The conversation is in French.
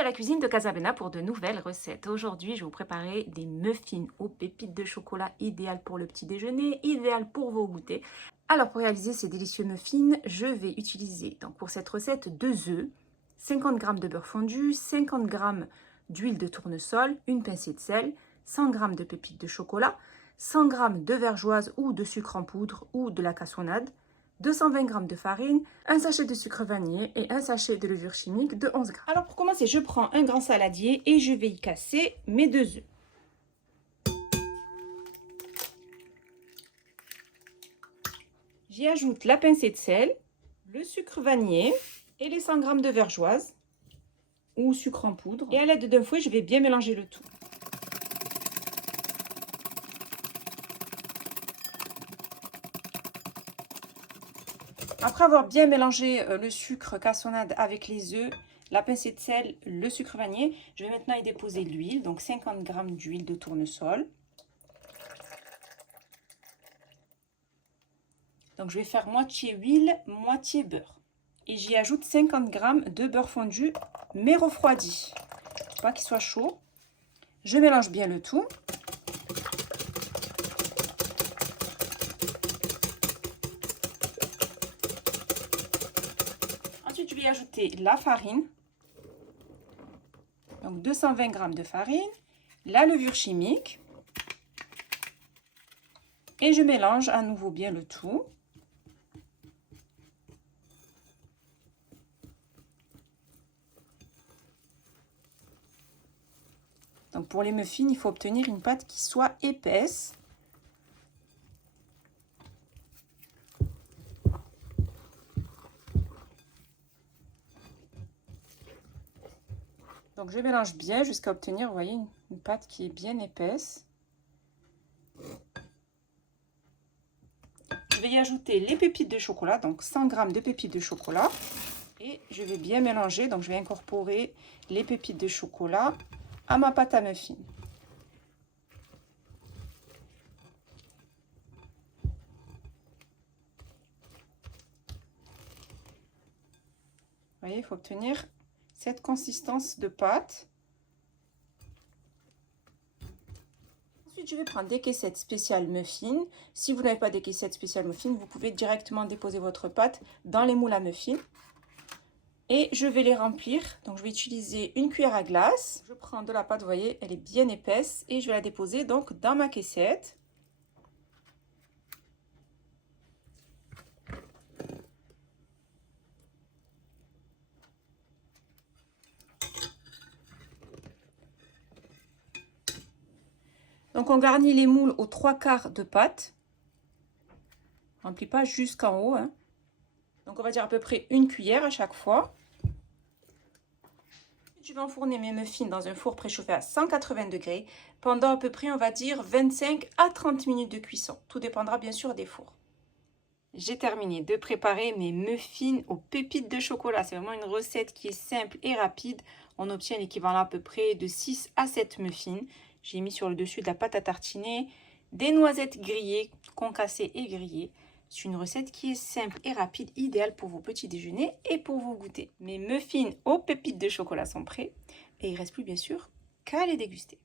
de la cuisine de Casablanca pour de nouvelles recettes. Aujourd'hui, je vais vous préparer des muffins aux pépites de chocolat, idéal pour le petit déjeuner, idéal pour vos goûters. Alors pour réaliser ces délicieux muffins, je vais utiliser donc pour cette recette 2 œufs, 50 g de beurre fondu, 50 g d'huile de tournesol, une pincée de sel, 100 g de pépites de chocolat, 100 g de vergeoise ou de sucre en poudre ou de la cassonade, 220 g de farine, un sachet de sucre vanillé et un sachet de levure chimique de 11 g. Alors pour commencer, je prends un grand saladier et je vais y casser mes 2 œufs. J'y ajoute la pincée de sel, le sucre vanillé et les 100 g de vergeoise ou sucre en poudre. Et à l'aide d'un fouet, je vais bien mélanger le tout. Après avoir bien mélangé le sucre cassonade avec les œufs, la pincée de sel, le sucre vanillé, je vais maintenant y déposer l'huile, donc 50 g d'huile de tournesol. Donc je vais faire moitié huile, moitié beurre. Et j'y ajoute 50 g de beurre fondu, mais refroidi. Pas qu'il soit chaud. Je mélange bien le tout. Ensuite, je vais y ajouter la farine. Donc 220 g de farine, la levure chimique. Et je mélange à nouveau bien le tout. Donc pour les muffins, il faut obtenir une pâte qui soit épaisse. Donc je mélange bien jusqu'à obtenir, vous voyez, une pâte qui est bien épaisse. Je vais y ajouter les pépites de chocolat, donc 100 g de pépites de chocolat. Et je vais bien mélanger, donc je vais incorporer les pépites de chocolat à ma pâte à muffins. Vous voyez, il faut obtenir cette consistance de pâte. Ensuite, je vais prendre des caissettes spéciales muffins. Si vous n'avez pas des caissettes spéciales muffins, vous pouvez directement déposer votre pâte dans les moules à muffins. Et je vais les remplir. Donc, je vais utiliser une cuillère à glace. Je prends de la pâte, vous voyez, elle est bien épaisse. Et je vais la déposer donc dans ma caissette. Donc, on garnit les moules aux 3/4 de pâte. On ne remplit pas jusqu'en haut, hein. Donc, on va dire à peu près une cuillère à chaque fois. Je vais enfourner mes muffins dans un four préchauffé à 180 degrés pendant à peu près, on va dire, 25 à 30 minutes de cuisson. Tout dépendra bien sûr des fours. J'ai terminé de préparer mes muffins aux pépites de chocolat. C'est vraiment une recette qui est simple et rapide. On obtient l'équivalent à peu près de 6 à 7 muffins. J'ai mis sur le dessus de la pâte à tartiner des noisettes grillées, concassées et grillées. C'est une recette qui est simple et rapide, idéale pour vos petits déjeuners et pour vos goûters. Mes muffins aux pépites de chocolat sont prêts et il ne reste plus bien sûr qu'à les déguster.